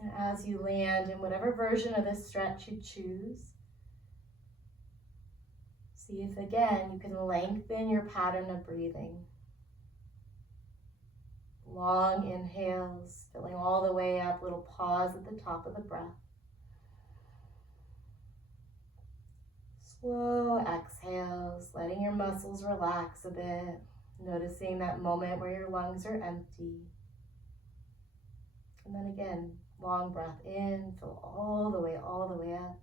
And as you land in whatever version of this stretch you choose, see if again you can lengthen your pattern of breathing. Long inhales, filling all the way up, little pause at the top of the breath. Slow exhales, letting your muscles relax a bit, noticing that moment where your lungs are empty. And then again, long breath in, fill all the way up.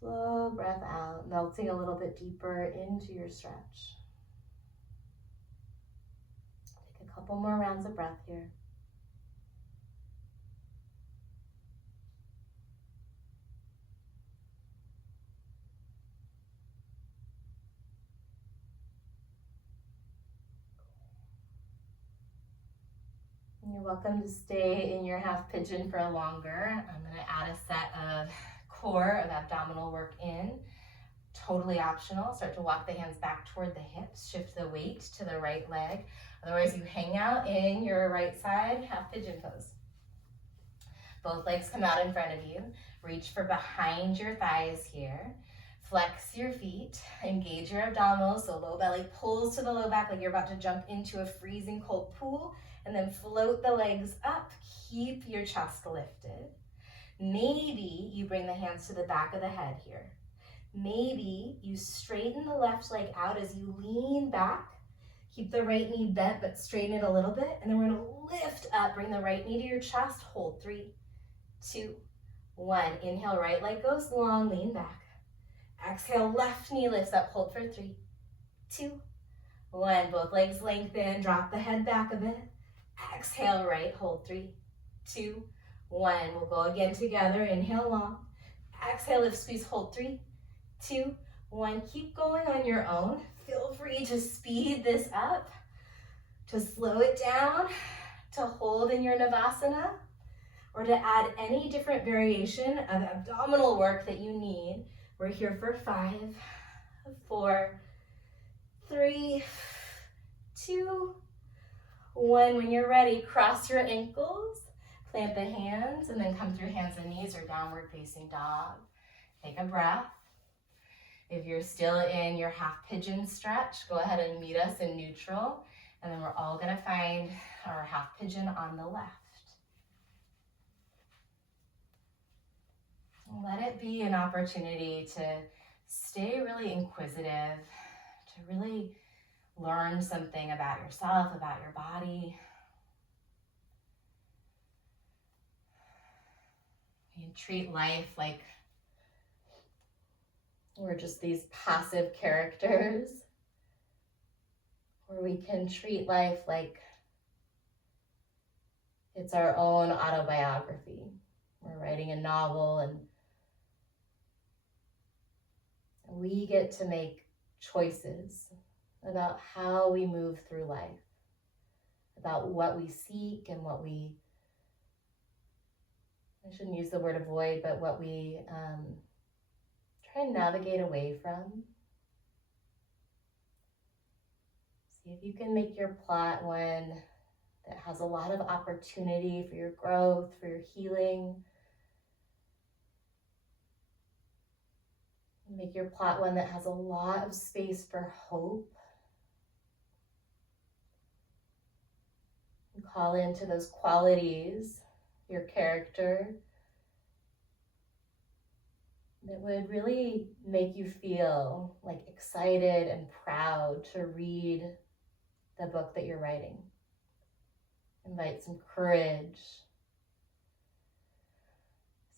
Slow breath out, melting a little bit deeper into your stretch. Take a couple more rounds of breath here. You're welcome to stay in your half pigeon for longer. I'm going to add a set of core of abdominal work in. Totally optional. Start to walk the hands back toward the hips. Shift the weight to the right leg. Otherwise, you hang out in your right side half pigeon pose. Both legs come out in front of you. Reach for behind your thighs here. Flex your feet. Engage your abdominals so low belly pulls to the low back like you're about to jump into a freezing cold pool. And then float the legs up. Keep your chest lifted. Maybe you bring the hands to the back of the head here. Maybe you straighten the left leg out as you lean back. Keep the right knee bent, but straighten it a little bit. And then we're gonna lift up, bring the right knee to your chest. Hold 3, 2, 1. Inhale, right leg goes long, lean back. Exhale, left knee lifts up, hold for 3, 2, 1. Both legs lengthen, drop the head back a bit. Exhale, right, hold 3, 2, 1. We'll go again together. Inhale long. Exhale, lift, squeeze, hold. 3, 2, 1. Keep going on your own. Feel free to speed this up, to slow it down, to hold in your Savasana, or to add any different variation of abdominal work that you need. We're here for 5, 4, 3, 2, 1. When you're ready, cross your ankles, plant the hands, and then come through hands and knees or downward facing dog. Take a breath. If you're still in your half pigeon stretch, go ahead and meet us in neutral, and then we're all gonna find our half pigeon on the left. Let it be an opportunity to stay really inquisitive, to really learn something about yourself, about your body. You can treat life like we're just these passive characters, or we can treat life like it's our own autobiography. We're writing a novel, and we get to make choices about how we move through life, about what we seek and what we, I shouldn't use the word avoid, but what we try and navigate away from. See if you can make your plot one that has a lot of opportunity for your growth, for your healing. Make your plot one that has a lot of space for hope. And call into those qualities, your character, that would really make you feel like excited and proud to read the book that you're writing. Invite some courage,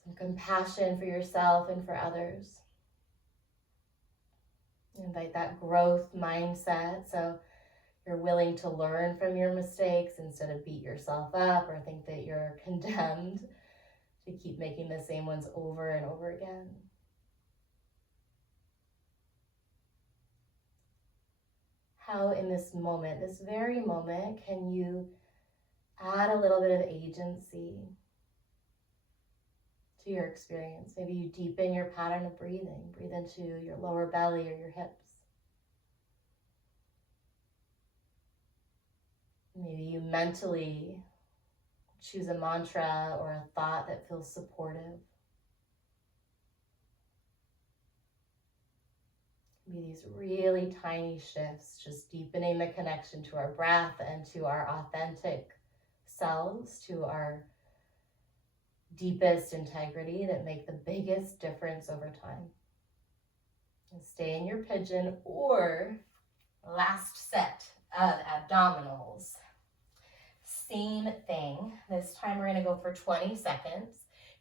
some compassion for yourself and for others. Invite that growth mindset, so you're willing to learn from your mistakes instead of beat yourself up or think that you're condemned to keep making the same ones over and over again. How in this moment, this very moment, can you add a little bit of agency to your experience? Maybe you deepen your pattern of breathing. Breathe into your lower belly or your hips. Maybe you mentally choose a mantra or a thought that feels supportive. Be these really tiny shifts, just deepening the connection to our breath and to our authentic selves, to our deepest integrity, that make the biggest difference over time. And stay in your pigeon, or last set of abdominals. Same thing. This time we're going to go for 20 seconds.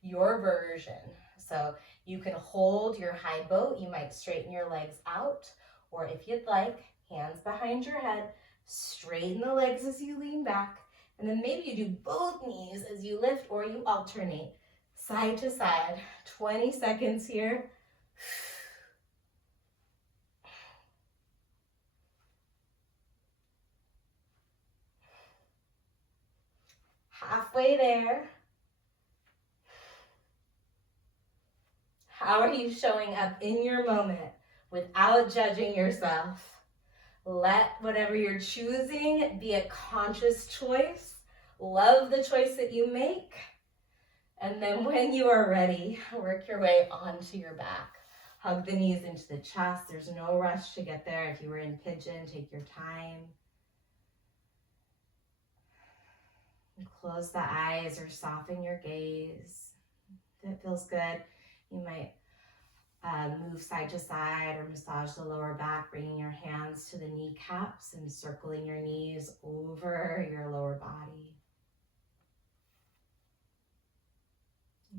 Your version. So you can hold your high boat. You might straighten your legs out, or if you'd like, hands behind your head, straighten the legs as you lean back, and then maybe you do both knees as you lift, or you alternate side to side. 20 seconds here. Halfway there. How are you showing up in your moment without judging yourself? Let whatever you're choosing be a conscious choice. Love the choice that you make. And then when you are ready, work your way onto your back. Hug the knees into the chest. There's no rush to get there. If you were in pigeon, take your time. And close the eyes or soften your gaze. If it feels good, you might move side to side or massage the lower back, bringing your hands to the kneecaps and circling your knees over your lower body.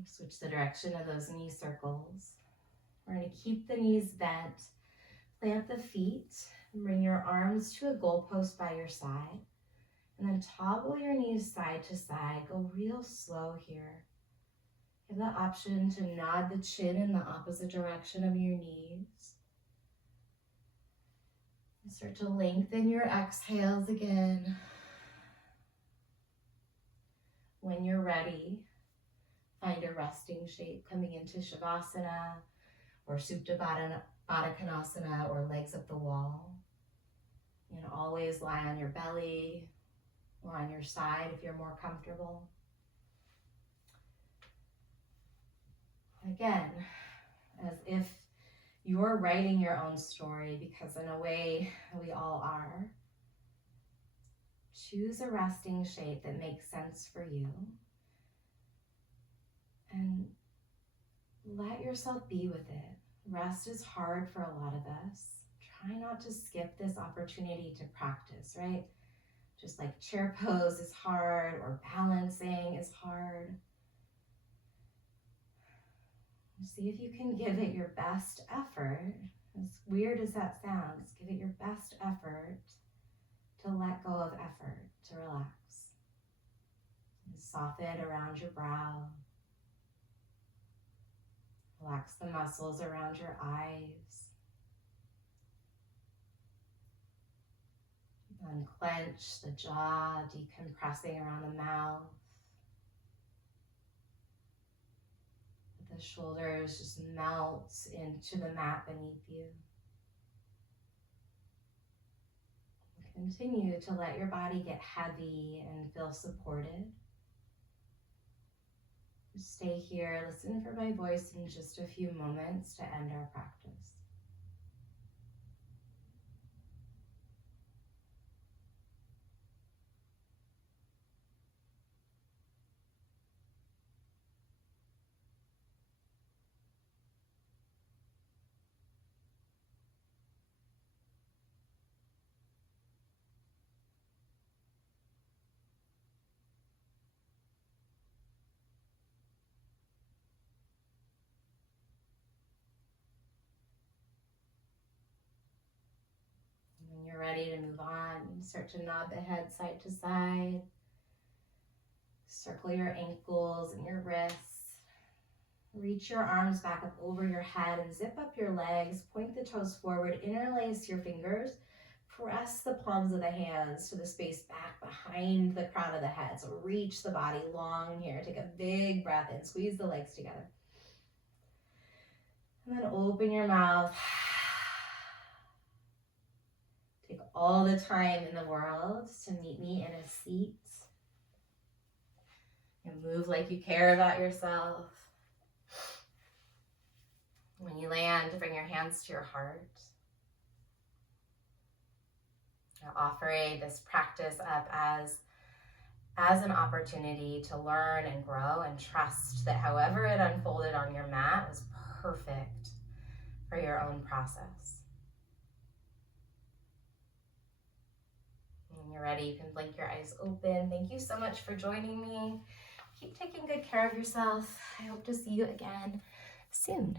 Switch the direction of those knee circles. We're going to keep the knees bent, plant the feet, and bring your arms to a goalpost by your side. And then toggle your knees side to side. Go real slow here. Give the option to nod the chin in the opposite direction of your knees. And start to lengthen your exhales again. When you're ready, find a resting shape coming into Savasana or Supta Baddha Konasana or legs up the wall. And always lie on your belly or on your side if you're more comfortable. Again, as if you're writing your own story, because in a way we all are. Choose a resting shape that makes sense for you. And let yourself be with it. Rest is hard for a lot of us. Try not to skip this opportunity to practice, right? Just like chair pose is hard or balancing is hard. See if you can give it your best effort. As weird as that sounds, give it your best effort to let go of effort, to relax. And soften around your brow. Relax the muscles around your eyes. Unclench the jaw, decompressing around the mouth. The shoulders just melt into the mat beneath you. Continue to let your body get heavy and feel supported. Stay here, listen for my voice in just a few moments to end our practice. When you're ready to move on, start to nod the head side to side. Circle your ankles and your wrists. Reach your arms back up over your head and zip up your legs. Point the toes forward, interlace your fingers. Press the palms of the hands to the space back behind the crown of the head. So reach the body long here. Take a big breath in. Squeeze the legs together. And then open your mouth. Take all the time in the world to meet me in a seat. And move like you care about yourself. When you land, bring your hands to your heart. Now, offering this practice up as an opportunity to learn and grow and trust that however it unfolded on your mat was perfect for your own process. When you're ready, you can blink your eyes open. Thank you so much for joining me. Keep taking good care of yourself. I hope to see you again soon.